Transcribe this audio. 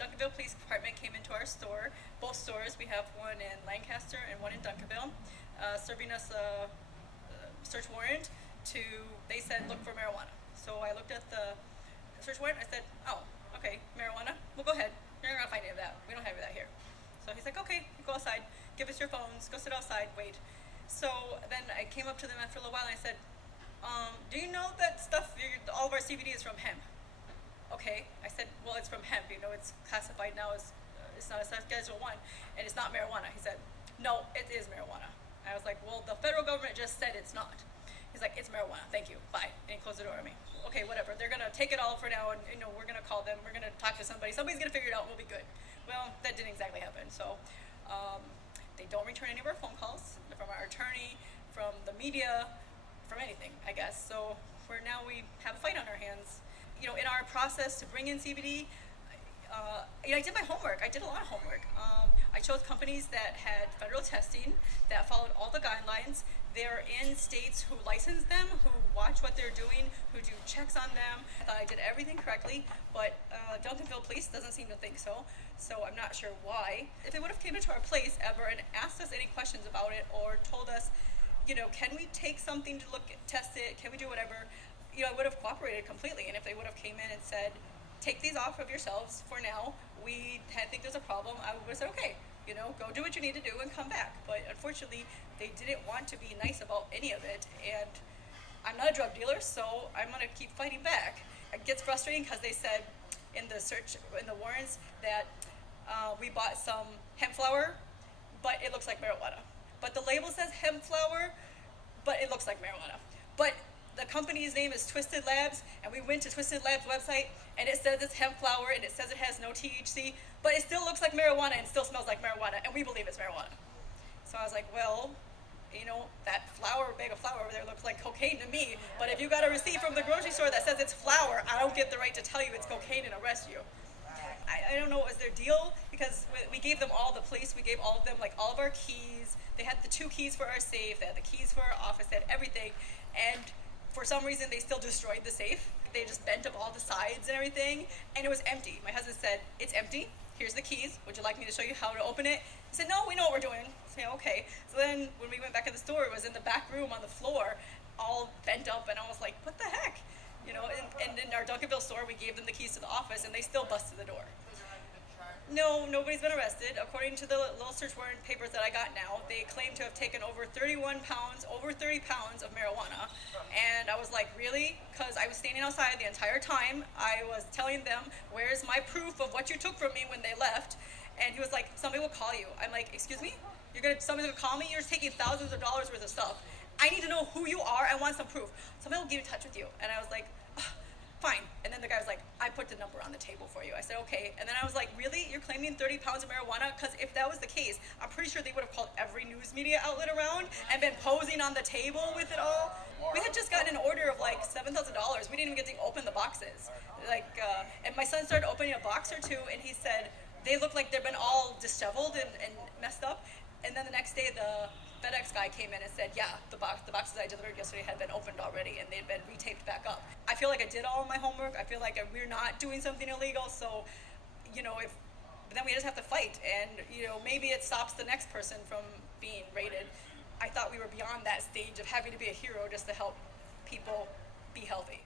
Duncanville Police Department came into our store, both stores. We have one in Lancaster and one in Duncanville, serving us a search warrant they said look for marijuana. So I looked at the search warrant, I said, oh, okay, marijuana, well go ahead, you're not gonna find any of that, we don't have any of that here. So he's like, okay, go outside, give us your phones, go sit outside, wait. So then I came up to them after a little while and I said, do you know that stuff, all of our CBD is from hemp? Okay, I said, well, it's from hemp, it's classified now as, it's not a Schedule 1, and it's not marijuana. He said, no, it is marijuana. I was like, well, the federal government just said it's not. He's like, it's marijuana, thank you, bye, and he closed the door on me. Okay, whatever, they're gonna take it all for now, and we're gonna call them, we're gonna talk to somebody's gonna figure it out, and we'll be good. Well, that didn't exactly happen, so they don't return any of our phone calls from our attorney, from the media, from anything, I guess. So now we have a fight on our hands. In our process to bring in CBD, I did my homework. I did a lot of homework. I chose companies that had federal testing, that followed all the guidelines. They're in states who license them, who watch what they're doing, who do checks on them. I thought I did everything correctly, but Duncanville Police doesn't seem to think so. So I'm not sure why. If they would have came into our place ever and asked us any questions about it, or told us, can we take something to test it? Can we do whatever? I would have cooperated completely. And if they would have came in and said, take these off of yourselves for now, we think there's a problem, I would have said, okay, go do what you need to do and come back. But unfortunately, they didn't want to be nice about any of it. And I'm not a drug dealer, so I'm going to keep fighting back. It gets frustrating because they said in the warrants that we bought some hemp flower, but it looks like marijuana. But the label says hemp flower, but it looks like marijuana. But the company's name is Twisted Labs, and we went to Twisted Labs website, and it says it's hemp flower, and it says it has no THC, but it still looks like marijuana and still smells like marijuana, and we believe it's marijuana. So I was like, well, that bag of flour over there looks like cocaine to me, but if you got a receipt from the grocery store that says it's flour, I don't get the right to tell you it's cocaine and arrest you. I don't know what was their deal, because we gave them all the police, we gave all of them all of our keys. They had the 2 keys for our safe, they had the keys for our office, they had everything, and for some reason they still destroyed the safe. They just bent up all the sides and everything, and it was empty. My husband said, it's empty, here's the keys, would you like me to show you how to open it? He said, no, we know what we're doing. I said, okay. So then when we went back in the store, it was in the back room on the floor, all bent up, and I was like, what the heck? And in our Duncanville store, we gave them the keys to the office, and they still busted the door. No, nobody's been arrested. According to the little search warrant papers that I got now, they claim to have taken over 30 pounds of marijuana. And I was like, really? Because I was standing outside the entire time. I was telling them, where's my proof of what you took from me when they left? And he was like, somebody will call you. I'm like, excuse me? Somebody's gonna call me? You're just taking thousands of dollars worth of stuff. I need to know who you are. I want some proof. Somebody will get in touch with you. And I was like, fine. And then the guy was like, I put the number on the table for you. I said, okay. And then I was like, really? You're claiming 30 pounds of marijuana? Because if that was the case, I'm pretty sure they would have called every news media outlet around and been posing on the table with it all. We had just gotten an order of $7,000. We didn't even get to open the boxes. And my son started opening a box or 2, and he said, they look like they've been all disheveled and messed up. And then the next day, the FedEx guy came in and said, yeah, the boxes I delivered yesterday had been opened already, and they'd been retaped back up. I feel like I did all my homework. I feel like we're not doing something illegal, so, then we just have to fight, and, maybe it stops the next person from being raided. I thought we were beyond that stage of having to be a hero just to help people be healthy.